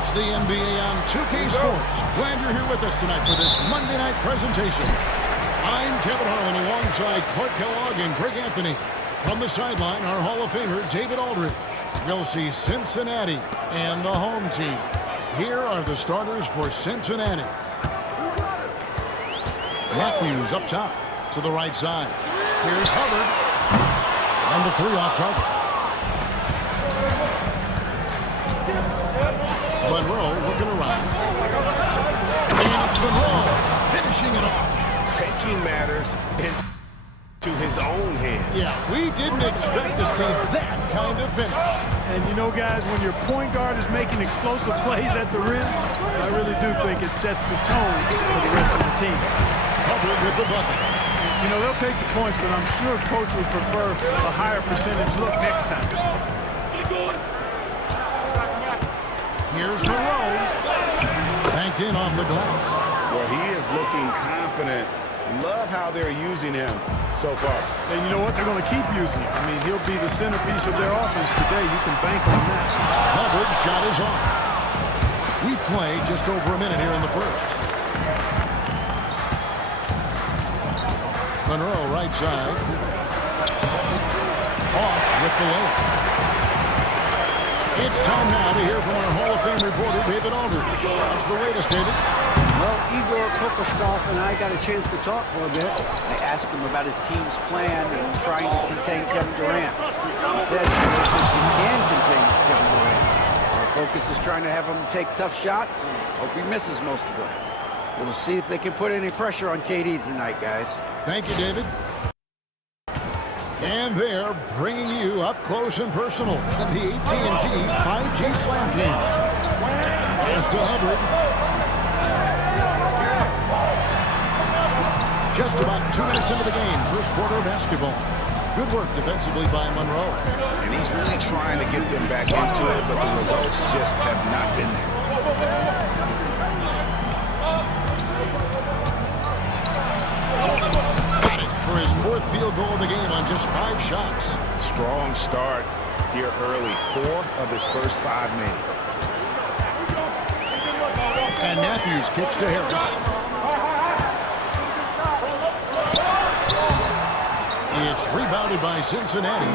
It's the NBA on 2K Sports. Glad you're here with us tonight for this Monday night presentation. I'm Kevin Harlan alongside Clark Kellogg and Greg Anthony. From the sideline, our Hall of Famer, David Aldridge. We'll see Cincinnati and the home team. Here are the starters for Cincinnati. Matthews up top to the right side. Here's Hubbard. And the three off target. Monroe looking around. And it's Monroe finishing it off. Taking matters into his own hands. Yeah, we didn't expect to see that kind of finish. And you know, guys, when your point guard is making explosive plays at the rim, I really do think it sets the tone for the rest of the team. Hubbard with the bucket. You know, they'll take the points, but I'm sure coach would prefer a higher percentage look next time. Here's Monroe. Banked in off the glass. Well, he is looking confident. Love how they're using him so far. And you know what? They're going to keep using him. I mean, he'll be the centerpiece of their offense today. You can bank on that. Hubbard's shot is off. We play just over a minute here in the first. Monroe right side. Off with the layup. It's time now to hear from our Hall of Fame reporter, David Aldridge. What's the latest, David? Well, Igor Kokostov and I got a chance to talk for a bit. I asked him about his team's plan and trying to contain Kevin Durant. He said, I think we can contain Kevin Durant. Our focus is trying to have him take tough shots and hope he misses most of them. We'll see if they can put any pressure on KD tonight, guys. Thank you, David. And they're bringing you up close and personal at the AT&T 5G Slam Game. As to Hubbard. Just about 2 minutes into the game, first quarter of basketball. Good work defensively by Monroe. And he's really trying to get them back into it, but the results just have not been there. For his fourth field goal of the game on just 5 shots. Strong start here early. 4 of his first 5 made. And Matthews kicks to Harris. It's rebounded by Cincinnati.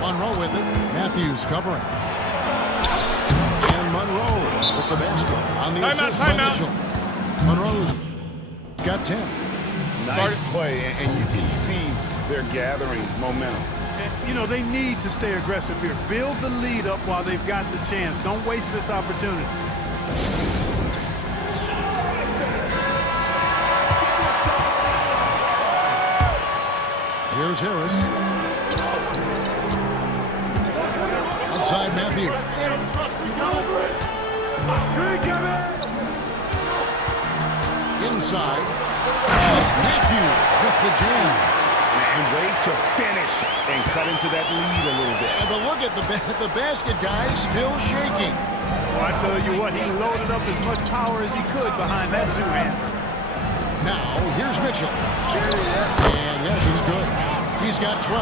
Monroe with it. Matthews covering. And Monroe with the basket on the assist by Mitchell. Monroe's got 10. Nice play, and you can see they're gathering momentum. You know, they need to stay aggressive here. Build the lead up while they've got the chance. Don't waste this opportunity. Here's Harris. Outside Matthews. Inside. It's Matthews with the jam. And wait to finish and cut into that lead a little bit. And but look at the basket guy still shaking. Well, I tell you what, he loaded up as much power as he could behind that two-hand. Now, here's Mitchell. And yes, it's good. He's got 12.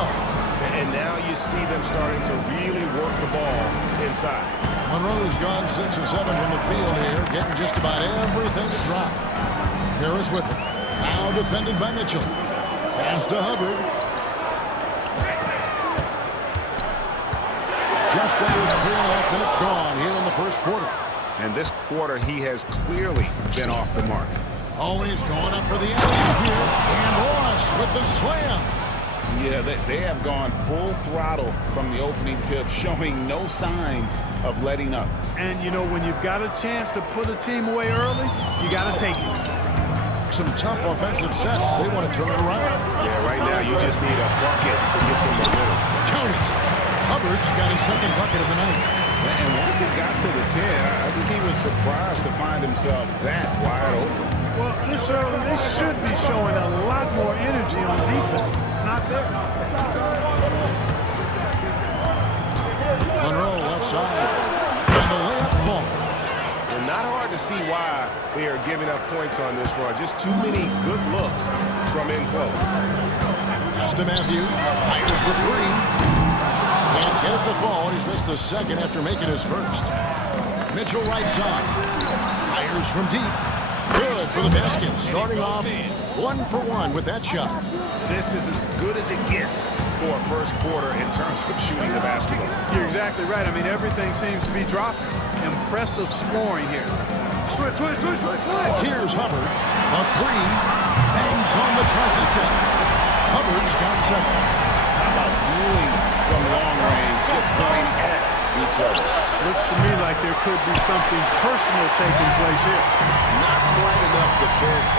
And now you see them starting to really work the ball inside. Monroe's gone 6 of 7 from the field here, getting just about everything to drop. Harris with it. Now defended by Mitchell. Pass to Hubbard. Just under 3.5 minutes gone here in the first quarter. And this quarter, he has clearly been off the mark. Always going up for the alley here. And Ross with the slam. Yeah, they have gone full throttle from the opening tip, showing no signs of letting up. And, you know, when you've got a chance to put a team away early, you got to take it. Some tough offensive sets. They want to turn it around. Yeah, right now you just need a bucket to get some momentum. Count it. Hubbard's got his second bucket of the night. And once it got to the 10, I think he was surprised to find himself that wide open. Well, this early, they should be showing a lot more energy on defense. It's not there. Monroe left side. And the layup falls. And not hard to see why they are giving up points on this run. Just too many good looks from in close. Pass to Matthews. Fires the three. Can't get it to fall. He's missed the second after making his first. Mitchell right side. Fires from deep. Good for the basket. Starting off 1 for 1 with that shot. This is as good as it gets for a first quarter in terms of shooting the basketball. You're exactly right. I mean, everything seems to be dropping. Impressive scoring here. Here's Hubbard. A three. Bangs on the trifecta. Hubbard's got 7. How about dueling from long range, just going at each other? Looks to me like there could be something personal taking place here. Not quite enough defense.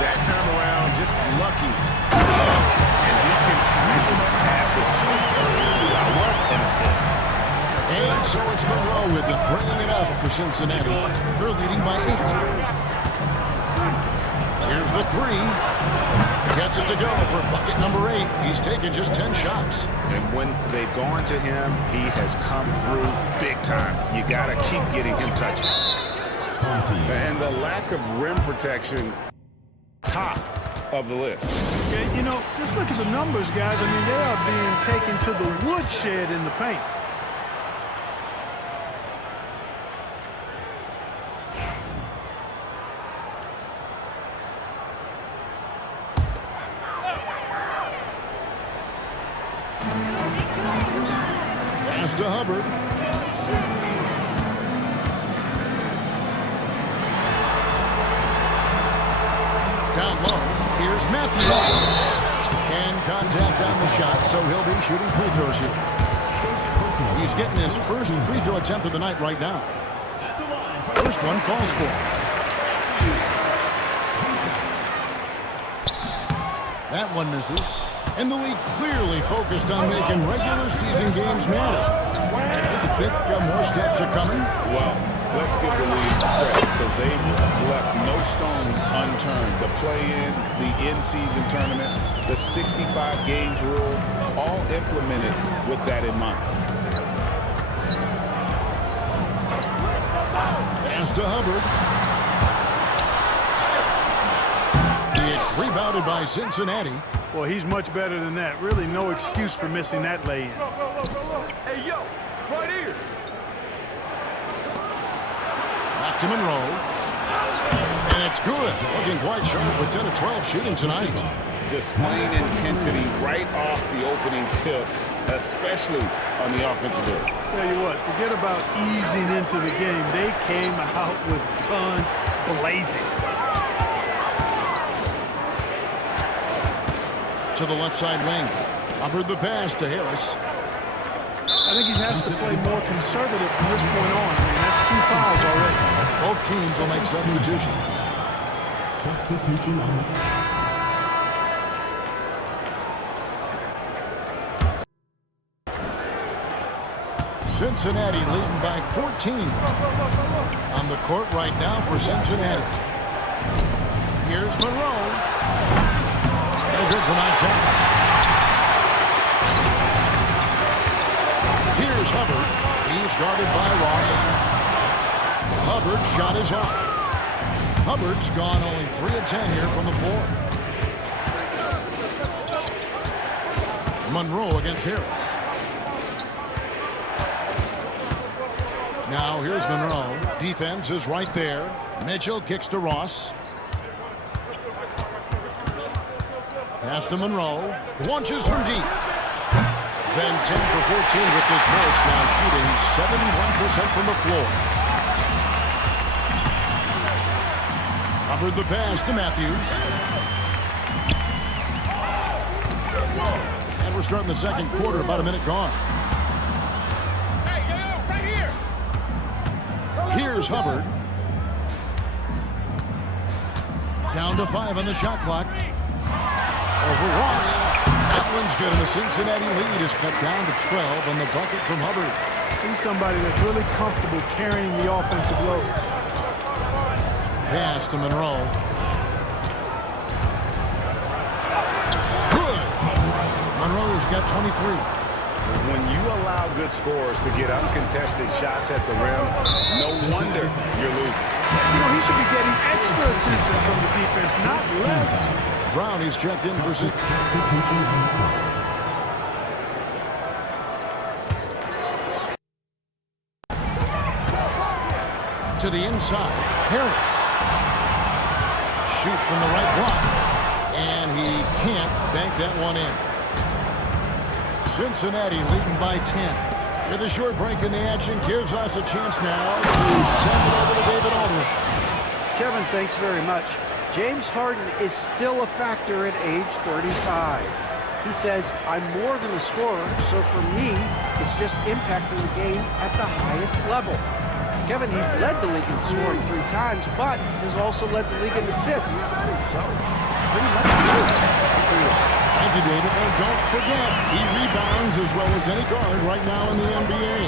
That time around, just lucky. And he can time his passes so perfectly. Wow, what an assist. And so it's Monroe with it, bringing it up for Cincinnati. They're leading by 8. Here's the 3. Gets it to go for bucket number 8. He's taken just 10 shots. And when they've gone to him, he has come through big time. You got to keep getting him touches. And the lack of rim protection, top of the list. Yeah, you know, just look at the numbers, guys. I mean, they are being taken to the woodshed in the paint. Pass to Hubbard. Down low. Here's Matthews. And contact on the shot, so he'll be shooting free throws here. He's getting his first free throw attempt of the night right now. First one falls for. That one misses. And the league clearly focused on making regular season games matter. Do you think more steps are coming? Well, let's give the league credit because they've left no stone unturned. The play-in, the in-season tournament, the 65 games rule, all implemented with that in mind. Pass to Hubbard. It's rebounded by Cincinnati. Well, he's much better than that. Really no excuse for missing that lay-in. Hey, yo, right here. Back to Monroe. And it's good. Looking quite sharp with 10 of 12 shooting tonight. Displaying intensity right off the opening tip, especially on the offensive end. Tell you what, forget about easing into the game. They came out with guns blazing. To the left side wing. Hubbard the pass to Harris. I think he has to play more conservative from this point on. I mean, that's 2 fouls already. Both teams will make substitutions. Substitution. Cincinnati leading by 14. On the court right now for Cincinnati. Here's Monroe. No good from outside. Here's Hubbard. He's guarded by Ross. Hubbard's shot is off. Hubbard's gone only 3 of 10 here from the floor. Monroe against Harris. Now here's Monroe. Defense is right there. Mitchell kicks to Ross. Pass to Monroe. Launches from deep. Then 10 for 14 with this miss. Now shooting 71% from the floor. Hubbard the pass to Matthews. And we're starting the second quarter. About a minute gone. Here's Hubbard. Down to 5 on the shot clock. Over Ross. That one's good, and the Cincinnati lead is cut down to 12 on the bucket from Hubbard. He's somebody that's really comfortable carrying the offensive load. Pass to Monroe. Good. Monroe's got 23. When you allow good scorers to get uncontested shots at the rim, no wonder you're losing. You know, he should be getting extra attention from the defense, not less. Brown, he's checked in for six. to the inside. Harris shoots from the right block, and he can't bank that one in. Cincinnati leading by 10. With a short break in the action, gives us a chance now to send it over to David Aldridge. Kevin, thanks very much. James Harden is still a factor at age 35. He says, I'm more than a scorer, so for me, it's just impacting the game at the highest level. Kevin, he's led the league in scoring 3 times, but has also led the league in assists. So, pretty much Thank you, David. And don't forget, he rebounds as well as any guard right now in the NBA.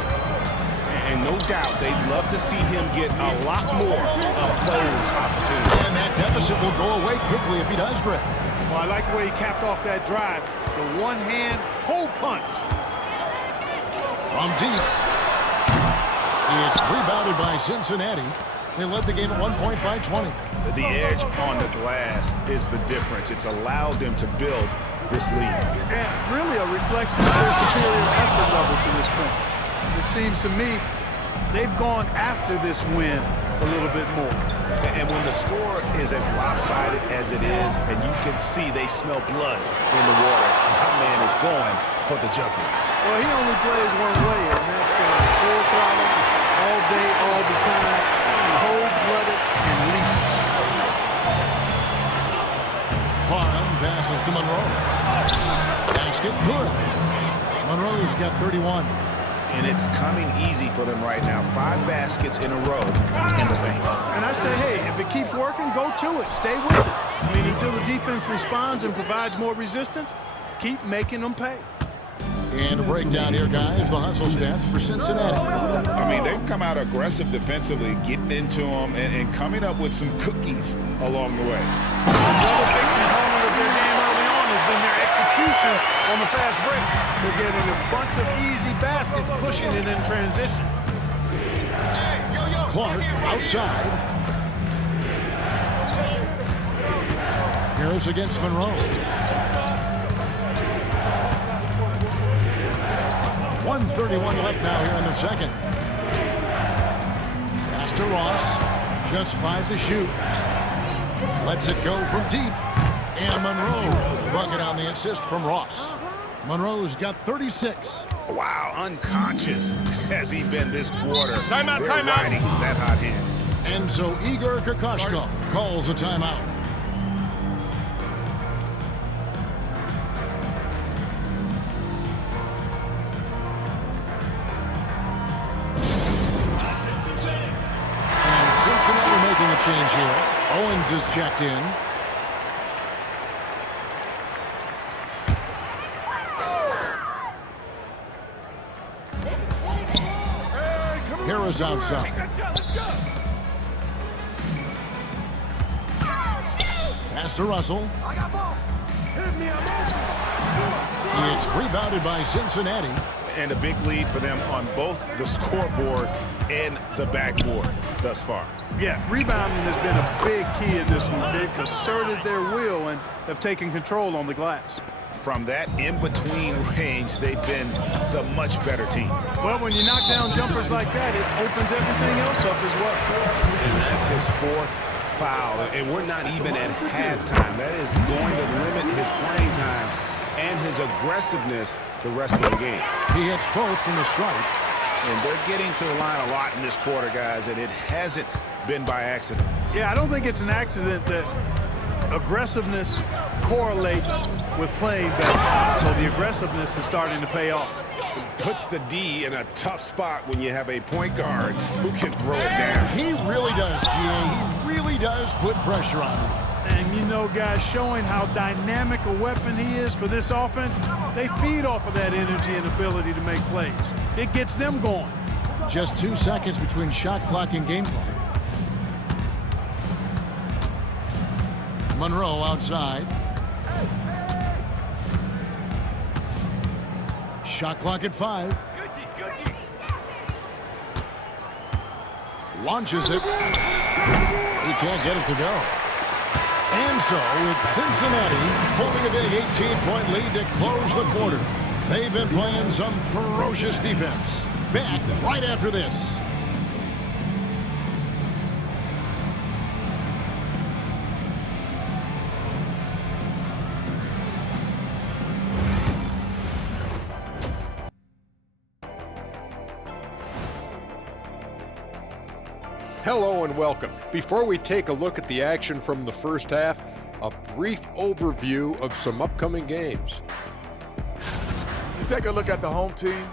And no doubt, they'd love to see him get a lot more of those opportunities. And that deficit will go away quickly if he does, Greg. Well, I like the way he capped off that drive. The one-hand hole punch. From deep. It's rebounded by Cincinnati. They led the game at 1 point by 20. The edge on the glass is the difference. It's allowed them to build this lead. And really a reflection of their superior effort level to this point. It seems to me they've gone after this win a little bit more. And when the score is as lopsided as it is, and you can see they smell blood in the water, my man is going for the jugular. Well, he only plays one way, and that's full throttle, all day, all the time, cold-blooded and lethal. Parham passes to Monroe. Basket good. Monroe's got 31. And it's coming easy for them right now. 5 baskets in a row in the paint. And I say, hey, if it keeps working, go to it. Stay with it. I mean, until the defense responds and provides more resistance, keep making them pay. And a breakdown here, guys. The hustle stats for Cincinnati. I mean, they've come out aggressive defensively, getting into them and coming up with some cookies along the way. Another big component of their game early on has been their execution on the fast break. They're getting a bunch of easy baskets, pushing it in transition. Clark outside. Harris against Monroe. 1:31 left now here in the second. Pass to Ross. Just 5 to shoot. Lets it go from deep. And Monroe. Bucket on the assist from Ross. Monroe's got 36. Wow, unconscious has he been this quarter. Timeout, They're timeout. riding that hot hand. And so Igor Kokoshkov calls a timeout. And Cincinnati making a change here. Owens is checked in. Harris outside. Pass to Russell. It's rebounded by Cincinnati. And a big lead for them on both the scoreboard and the backboard thus far. Yeah, rebounding has been a big key in this one. They've asserted their will and have taken control on the glass. From that in-between range, they've been the much better team. Well, when you knock down jumpers like that, it opens everything else up as well. And that's his 4th foul. And we're not even at halftime. That is going to limit his playing time and his aggressiveness the rest of the game. He hits both from the stripe. And they're getting to the line a lot in this quarter, guys, and it hasn't been by accident. Yeah, I don't think it's an accident that aggressiveness correlates with playing better. So the aggressiveness is starting to pay off. Puts the D in a tough spot when you have a point guard who can throw it down. He really does, G.A. He really does put pressure on him. And you know, guys, showing how dynamic a weapon he is for this offense, they feed off of that energy and ability to make plays. It gets them going. Just 2 seconds between shot clock and game clock. Monroe outside. Shot clock at 5. Launches it. He can't get it to go. And so it's Cincinnati holding a big 18-point lead to close the quarter. They've been playing some ferocious defense. Back right after this. Hello and welcome. Before we take a look at the action from the first half, a brief overview of some upcoming games. You take a look at the home team,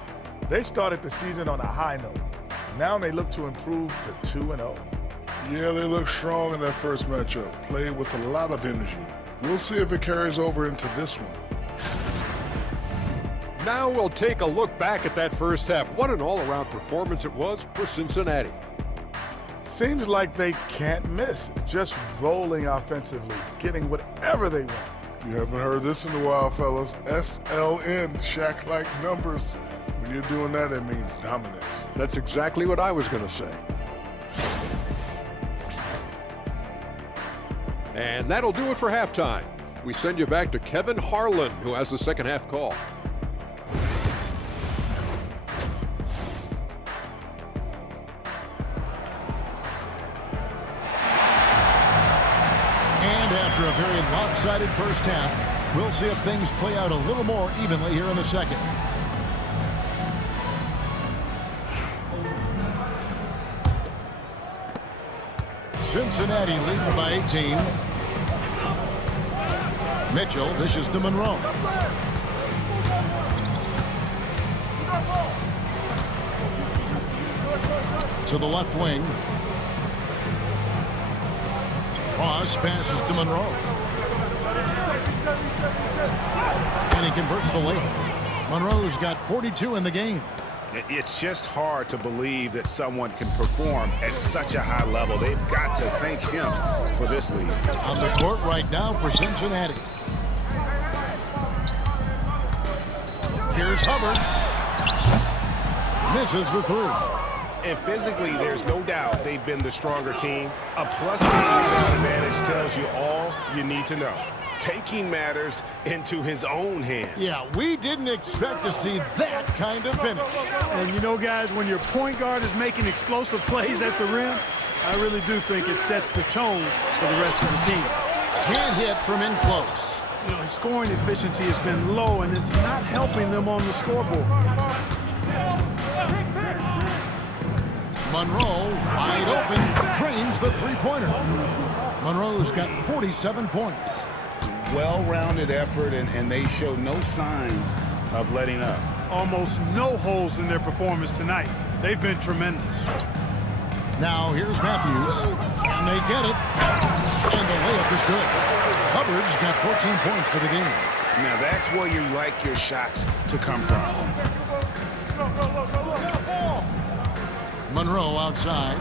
they started the season on a high note. Now they look to improve to 2-0. Yeah, they look strong in that first matchup. Played with a lot of energy. We'll see if it carries over into this one. Now we'll take a look back at that first half. What an all-around performance it was for Cincinnati. Seems like they can't miss, just rolling offensively, getting whatever they want. You haven't heard this in a while, fellas. SLN, Shaq-like numbers. When you're doing that, it means dominance. That's exactly what I was going to say. And that'll do it for halftime. We send you back to Kevin Harlan, who has the second half call. And after a very lopsided first half, we'll see if things play out a little more evenly here in the second. Cincinnati leading by 18. Mitchell dishes to Monroe. To the left wing. Ross passes to Monroe. And he converts the layup. Monroe's got 42 in the game. It's just hard to believe that someone can perform at such a high level. They've got to thank him for this lead. On the court right now for Cincinnati. Here's Hubbard. Misses the three. And physically, there's no doubt they've been the stronger team. A plus 10 rebound advantage tells you all you need to know. Taking matters into his own hands. Yeah, we didn't expect to see that kind of finish. And you know, guys, when your point guard is making explosive plays at the rim, I really do think it sets the tone for the rest of the team. Can't hit from in close. You know, his scoring efficiency has been low, and it's not helping them on the scoreboard. Monroe, wide open, drains the three-pointer. Monroe's got 47 points. Well-rounded effort, and they show no signs of letting up. Almost no holes in their performance tonight. They've been tremendous. Now here's Matthews, and they get it, and the layup is good. Hubbard's got 14 points for the game. Now that's where you like your shots to come from. Monroe outside.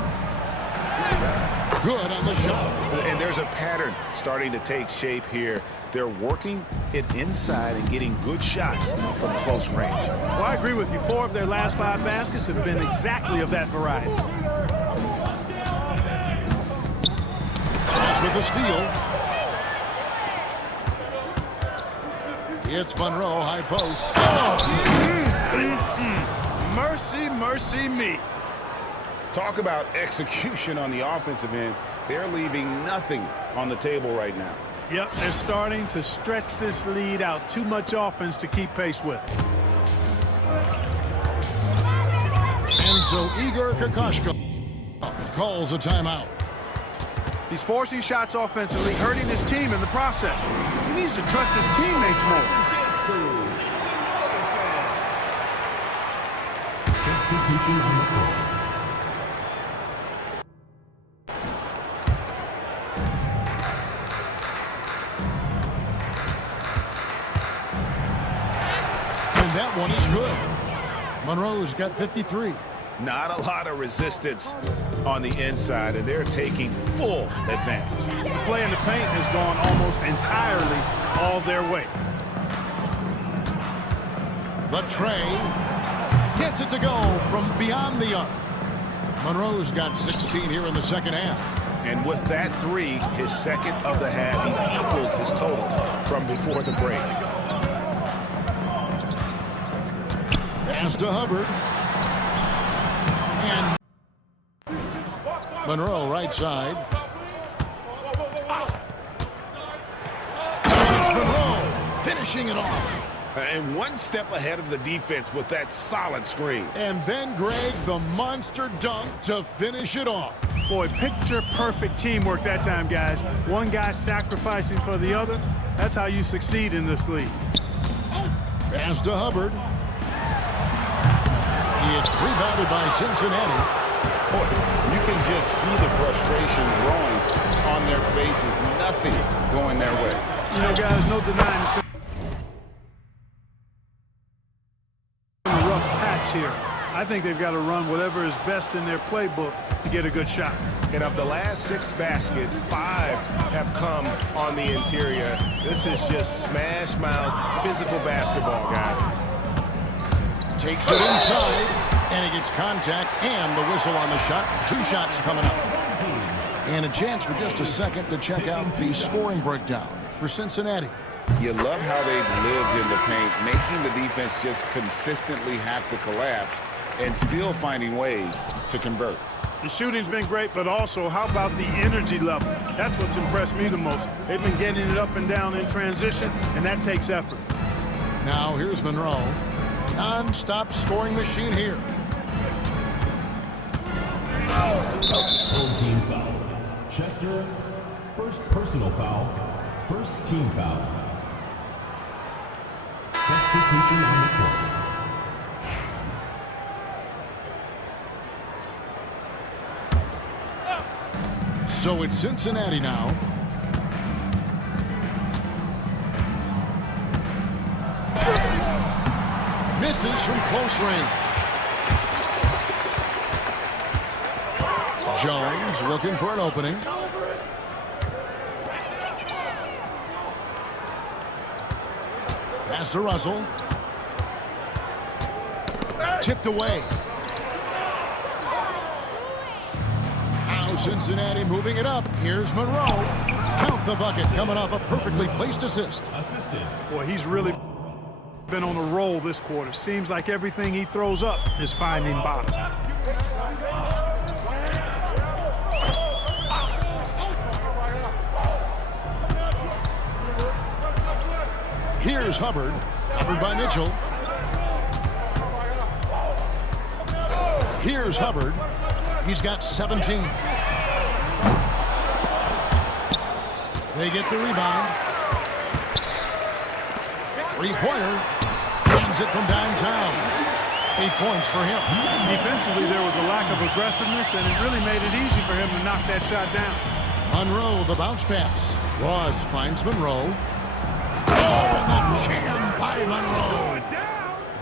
Good on the shot. And there's a pattern starting to take shape here. They're working it inside and getting good shots from close range. Well, I agree with you. 4 of their last 5 baskets have been exactly of that variety. Pass with the steal. It's Monroe, high post. Oh! Mercy, mercy me. Talk about execution on the offensive end. They're leaving nothing on the table right now. Yep, they're starting to stretch this lead out. Too much offense to keep pace with. And so Igor Kokoschko calls a timeout. He's forcing shots offensively, hurting his team in the process. He needs to trust his teammates more. Substitution on the court. That one is good. Monroe's got 53. Not a lot of resistance on the inside, and they're taking full advantage. The play in the paint has gone almost entirely all their way. The tray gets it to go from beyond the arc. Monroe's got 16 here in the second half. And with that three, his second of the half, he's equaled his total from before the break. Pass to Hubbard. And Monroe right side. And it's Monroe finishing it off. And one step ahead of the defense with that solid screen. And then Greg, the monster dunk to finish it off. Boy, picture-perfect teamwork that time, guys. One guy sacrificing for the other. That's how you succeed in this league. Pass to Hubbard. It's rebounded by Cincinnati. Boy, you can just see the frustration growing on their faces. Nothing going their way. You know, guys, no denying it's been a rough patch here. I think they've got to run whatever is best in their playbook to get a good shot. And of the last 6 baskets, 5 have come on the interior. This is just smash mouth physical basketball, guys. Takes it inside, and he gets contact and the whistle on the shot. 2 shots coming up. And a chance for just a second to check out the scoring breakdown for Cincinnati. You love how they've lived in the paint, making the defense just consistently have to collapse and still finding ways to convert. The shooting's been great, but also how about the energy level? That's what's impressed me the most. They've been getting it up and down in transition, and that takes effort. Now here's Monroe. Non-stop scoring machine here. Full team foul. Chester, first personal foul, first team foul. Substitution on the court. So it's Cincinnati now. Misses from close range. Jones looking for an opening. Pass to Russell. Tipped away. Now Cincinnati moving it up. Here's Monroe. Count the bucket coming off a perfectly placed assist. Boy, he's really been on a roll this quarter. Seems like everything he throws up is finding bottom. Here's Hubbard, covered by Mitchell. Here's Hubbard. He's got 17. They get the rebound. Three-pointer. Lands it from downtown. 8 points for him. Defensively, there was a lack of aggressiveness, and it really made it easy for him to knock that shot down. Monroe, the bounce pass. Ross finds Monroe. Oh, and the jam by Monroe.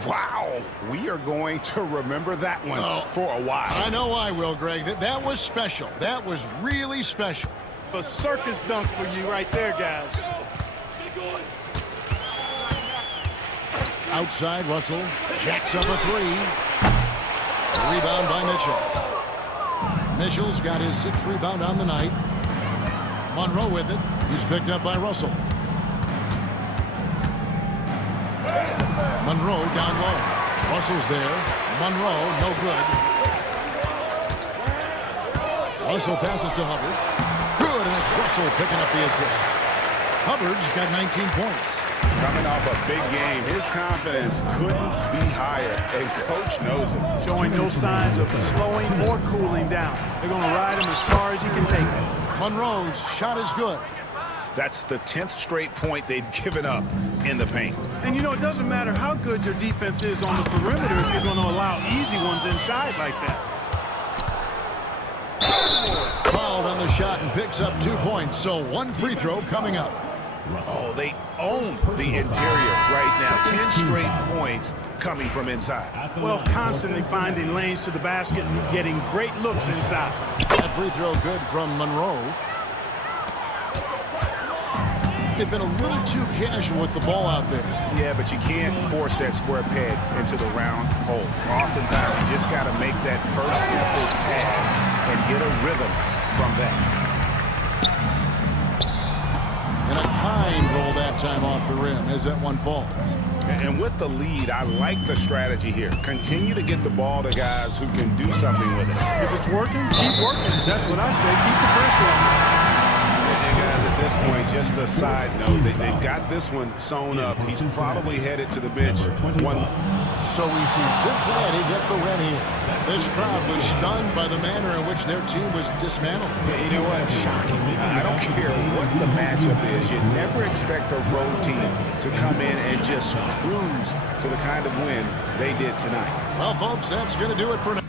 Wow, we are going to remember that one for a while. I know I will, Greg. That was special. That was really special. A circus dunk for you right there, guys. Outside, Russell jacks up a 3. Rebound by Mitchell. Mitchell's got his 6th rebound on the night. Monroe with it. He's picked up by Russell. Monroe down low. Russell's there. Monroe, no good. Russell passes to Hubbard. Good, and it's Russell picking up the assist. Hubbard's got 19 points. Coming off a big game, his confidence couldn't be higher, and Coach knows it. Showing no signs of slowing or cooling down. They're going to ride him as far as he can take him. Monroe's shot is good. That's the 10th straight point they've given up in the paint. And, you know, it doesn't matter how good your defense is on the perimeter if you're going to allow easy ones inside like that. Fouled on the shot and picks up 2 points, so 1 free throw coming up. Oh, they own the interior right now. 10 straight points coming from inside. Well, constantly finding lanes to the basket and getting great looks inside. That free throw good from Monroe. They've been a little too casual with the ball out there. Yeah, but you can't force that square peg into the round hole. Oftentimes, you just got to make that first simple pass and get a rhythm from that. And a kind roll that time off the rim as that one falls. And with the lead, I like the strategy here. Continue to get the ball to guys who can do something with it. If it's working, keep working. That's what I say. Keep the pressure on. And guys, at this point, just a side note, they've got this one sewn up. He's probably headed to the bench. So we see Cincinnati get the win here. This crowd was stunned by the manner in which their team was dismantled. You know what? Shocking. I don't care what the matchup is. You never expect a road team to come in and just cruise to the kind of win they did tonight. Well, folks, that's going to do it for now.